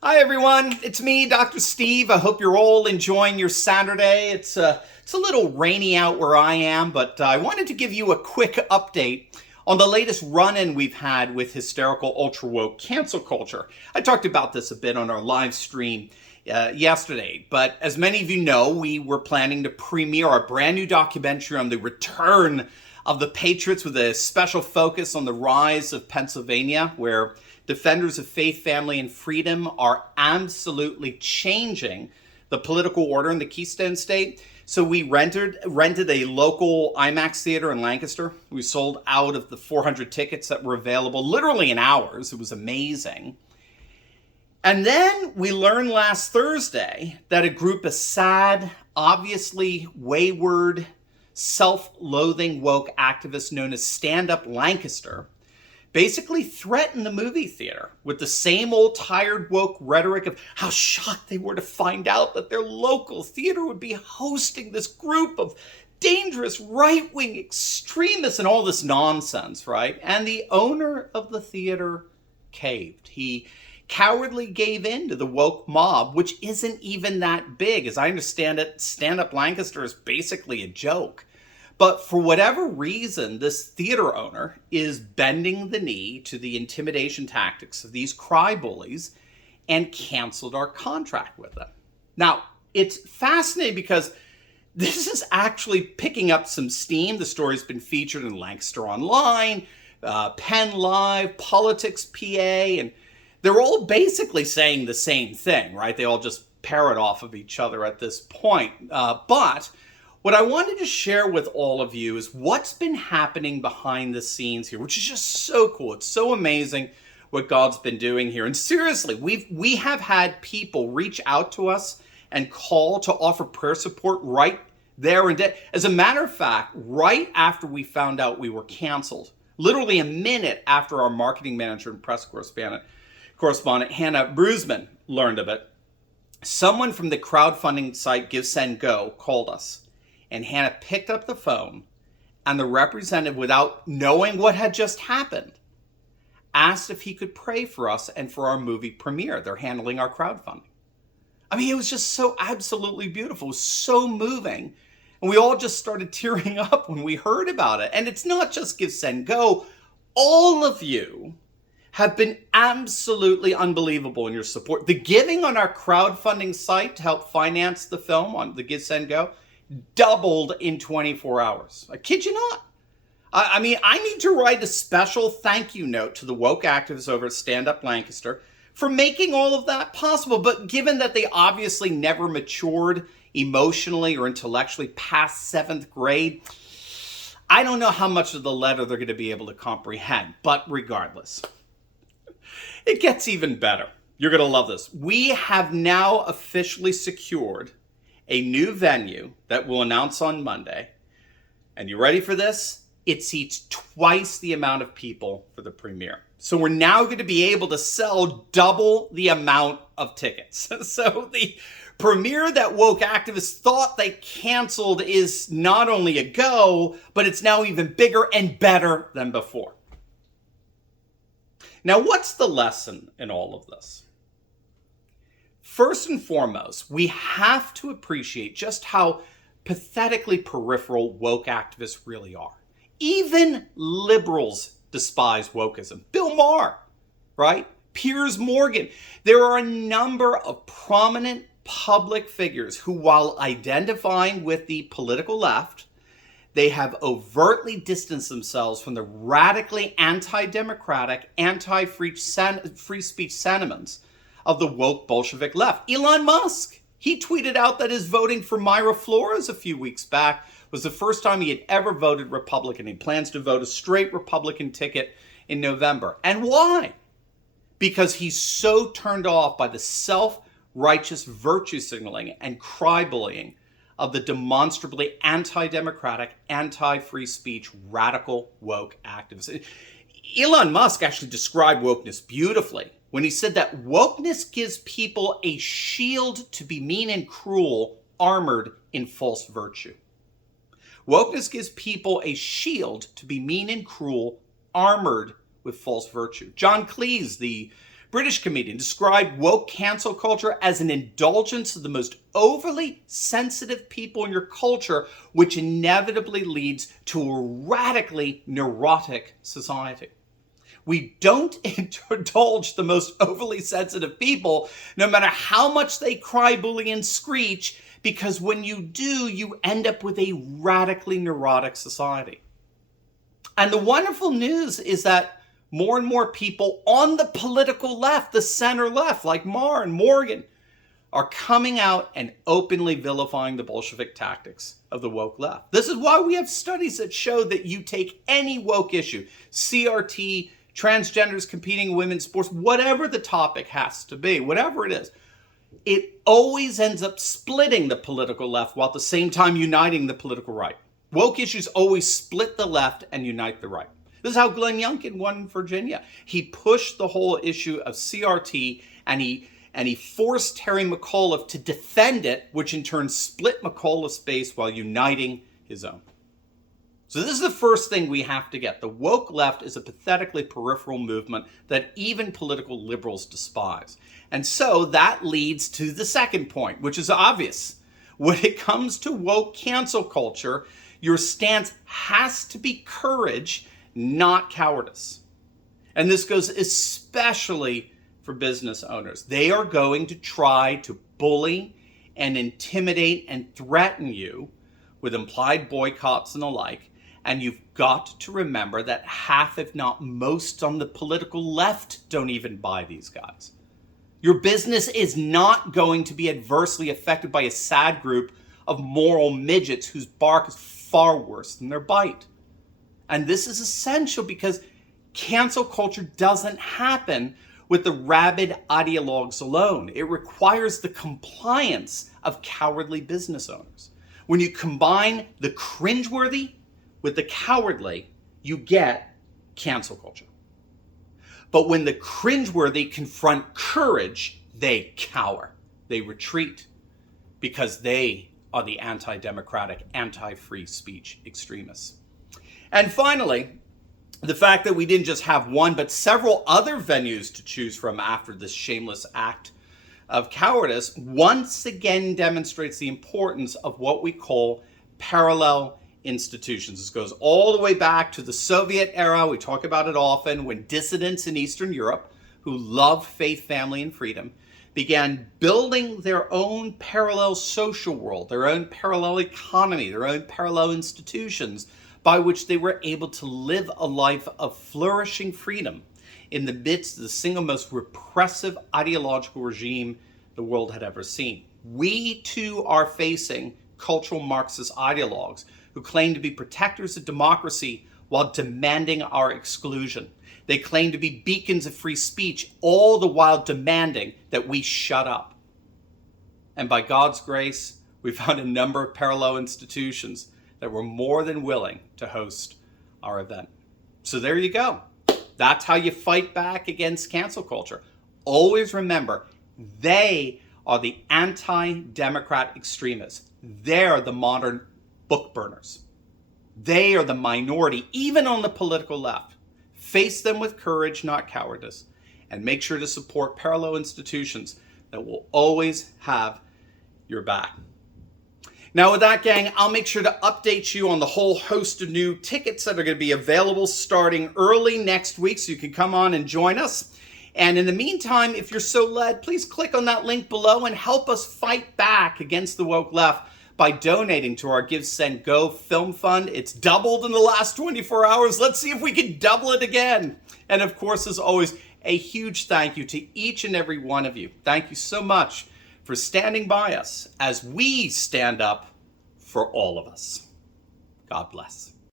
Hi everyone, it's me, Dr. Steve. I hope you're all enjoying your Saturday. It's a little rainy out where I am, but I wanted to give you a quick update on the latest run-in we've had with hysterical ultra-woke cancel culture. I talked about this a bit on our live stream yesterday, but as many of you know, we were planning to premiere our brand new documentary on the return of the Patriots with a special focus on the rise of Pennsylvania, where defenders of faith, family, and freedom are absolutely changing the political order in the Keystone State. So we rented a local IMAX theater in Lancaster. We sold out of the 400 tickets that were available literally in hours. It was amazing. And then we learned last Thursday that a group of sad, obviously wayward, self-loathing woke activists known as Stand Up Lancaster basically threatened the movie theater with the same old tired woke rhetoric of how shocked they were to find out that their local theater would be hosting this group of dangerous right-wing extremists and all this nonsense, right? And the owner of the theater caved. He cowardly gave in to the woke mob, which isn't even that big. As I understand it, Stand Up Lancaster is basically a joke. But for whatever reason, this theater owner is bending the knee to the intimidation tactics of these cry bullies and canceled our contract with them. Now, it's fascinating because this is actually picking up some steam. The story's been featured in Lancaster Online, Penn Live, Politics PA, and they're all basically saying the same thing, right? They all just parrot off of each other at this point. But what I wanted to share with all of you is what's been happening behind the scenes here, which is just so cool. It's so amazing what God's been doing here. And seriously, we have had people reach out to us and call to offer prayer support right there and then. As a matter of fact, right after we found out we were canceled, literally a minute after our marketing manager and press correspondent Hannah Brusman learned of it, someone from the crowdfunding site Give Send Go called us. And Hannah picked up the phone, and the representative, without knowing what had just happened, asked if he could pray for us and for our movie premiere. They're handling our crowdfunding. I mean, it was just so absolutely beautiful. It was so moving. And we all just started tearing up when we heard about it. And it's not just Give, Send, Go. All of you have been absolutely unbelievable in your support. The giving on our crowdfunding site to help finance the film on the Give, Send, Go doubled in 24 hours. I kid you not. I mean, I need to write a special thank you note to the woke activists over at Stand Up Lancaster for making all of that possible. But given that they obviously never matured emotionally or intellectually past 7th grade, I don't know how much of the letter they're going to be able to comprehend. But regardless, it gets even better. You're going to love this. We have now officially secured a new venue that we'll announce on Monday. And you ready for this? It seats twice the amount of people for the premiere. So we're now going to be able to sell double the amount of tickets. So the premiere that woke activists thought they canceled is not only a go, but it's now even bigger and better than before. Now, what's the lesson in all of this? First and foremost, we have to appreciate just how pathetically peripheral woke activists really are. Even liberals despise wokeism. Bill Maher, right? Piers Morgan. There are a number of prominent public figures who, while identifying with the political left, they have overtly distanced themselves from the radically anti-democratic, anti-free speech sentiments of the woke Bolshevik left. Elon Musk, he tweeted out that his voting for Myra Flores a few weeks back was the first time he had ever voted Republican. He plans to vote a straight Republican ticket in November. And why? Because he's so turned off by the self-righteous virtue signaling and cry bullying of the demonstrably anti-democratic, anti-free speech, radical woke activists. Elon Musk actually described wokeness beautifully when he said that wokeness gives people a shield to be mean and cruel, armored in false virtue. Wokeness gives people a shield to be mean and cruel, armored with false virtue. John Cleese, the British comedian, described woke cancel culture as an indulgence of the most overly sensitive people in your culture, which inevitably leads to a radically neurotic society. We don't indulge the most overly sensitive people, no matter how much they cry, bully, and screech, because when you do, you end up with a radically neurotic society. And the wonderful news is that more and more people on the political left, the center left, like Marr and Morgan, are coming out and openly vilifying the Bolshevik tactics of the woke left. This is why we have studies that show that you take any woke issue, CRT, transgenders competing in women's sports, whatever the topic has to be, whatever it is, it always ends up splitting the political left while at the same time uniting the political right. Woke issues always split the left and unite the right. This is how Glenn Youngkin won Virginia. He pushed the whole issue of CRT and he forced Terry McAuliffe to defend it, which in turn split McAuliffe's base while uniting his own. So this is the first thing we have to get. The woke left is a pathetically peripheral movement that even political liberals despise. And so that leads to the second point, which is obvious. When it comes to woke cancel culture, your stance has to be courage, not cowardice. And this goes especially for business owners. They are going to try to bully and intimidate and threaten you with implied boycotts and the like. And you've got to remember that half, if not most, on the political left don't even buy these guys. Your business is not going to be adversely affected by a sad group of moral midgets whose bark is far worse than their bite. And this is essential because cancel culture doesn't happen with the rabid ideologues alone. It requires the compliance of cowardly business owners. When you combine the cringeworthy with the cowardly, you get cancel culture. But when the cringeworthy confront courage, they cower. They retreat because they are the anti-democratic, anti-free speech extremists. And finally, the fact that we didn't just have one, but several other venues to choose from after this shameless act of cowardice once again demonstrates the importance of what we call parallel institutions. This goes all the way back to the Soviet era. We talk about it often, when dissidents in Eastern Europe who loved faith, family, and freedom began building their own parallel social world, their own parallel economy, their own parallel institutions by which they were able to live a life of flourishing freedom in the midst of the single most repressive ideological regime the world had ever seen. We too are facing cultural Marxist ideologues who claim to be protectors of democracy while demanding our exclusion. They claim to be beacons of free speech, all the while demanding that we shut up. And by God's grace, we found a number of parallel institutions that were more than willing to host our event. So there you go. That's how you fight back against cancel culture. Always remember, they are the anti-democrat extremists. They're the modern book burners. They are the minority, even on the political left. Face them with courage, not cowardice, and make sure to support parallel institutions that will always have your back. Now with that, gang, I'll make sure to update you on the whole host of new tickets that are going to be available starting early next week, so you can come on and join us. And in the meantime, if you're so led, please click on that link below and help us fight back against the woke left by donating to our Give, Send, Go film fund. It's doubled in the last 24 hours. Let's see if we can double it again. And of course, as always, a huge thank you to each and every one of you. Thank you so much for standing by us as we stand up for all of us. God bless.